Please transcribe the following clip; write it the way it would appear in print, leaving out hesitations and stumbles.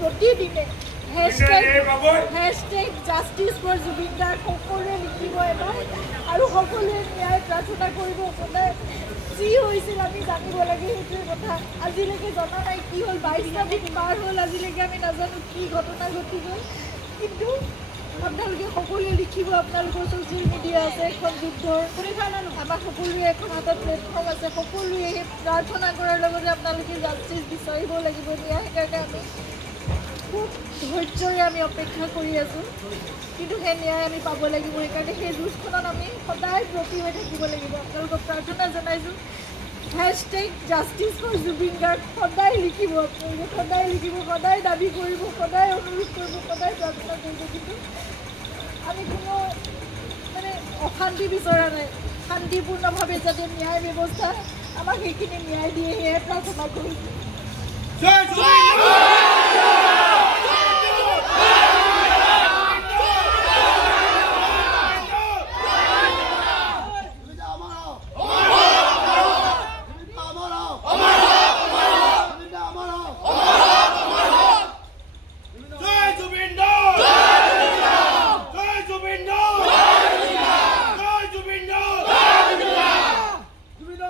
प्रतिदिने #Justice for Zubin Garg সকলোৱে লিখিব এবাৰ আৰু সকলোৱে ন্যায় প্ৰাৰ্থনা কৰিব সদায় যি হৈছিল আমি জানিব লাগে সেইটোৱে কথা আজিলৈকে জনা নাই কি হ'ল 22টা দিন পাৰ হ'ল আজিলৈকে আমি নাজানো কি ঘটনা ঘটি গ'ল কিন্তু আপোনালোকে সকলোৱে লিখিব আপোনালোকৰ ছ'চিয়েল মিডিয়া আছে এখন যুদ্ধৰ আমাৰ সকলোৱে এখন হাতত প্লেটফৰ্ম আছে সকলোৱে প্ৰাৰ্থনা কৰাৰ লগতে আপোনালোকে জাষ্টিচ বিচাৰিব লাগিব ন্যায় সেইকাৰণে আমি খুব ধৈৰ্যৰে আমি অপেক্ষা কৰি আছোঁ কিন্তু সেই ন্যায় আমি পাব লাগিব সেইকাৰণে সেই যুঁজখনত আমি সদায় ব্ৰতী হৈ থাকিব লাগিব আপোনালোকক প্ৰাৰ্থনা জনাইছোঁ #Justice for Zubin Garg সদায় লিখিব আপোনালোকে সদায় লিখিব সদায় দাবী কৰিব সদায় অনুৰোধ কৰিব সদায় প্ৰাৰ্থনা কৰিব কিন্তু আমি কোনো মানে অশান্তি বিচৰা নাই শান্তিপূৰ্ণভাৱে যাতে ন্যায় ব্যৱস্থা আমাক সেইখিনি ন্যায় দিয়ে সেয়াই প্ৰাৰ্থনা কৰিছোঁ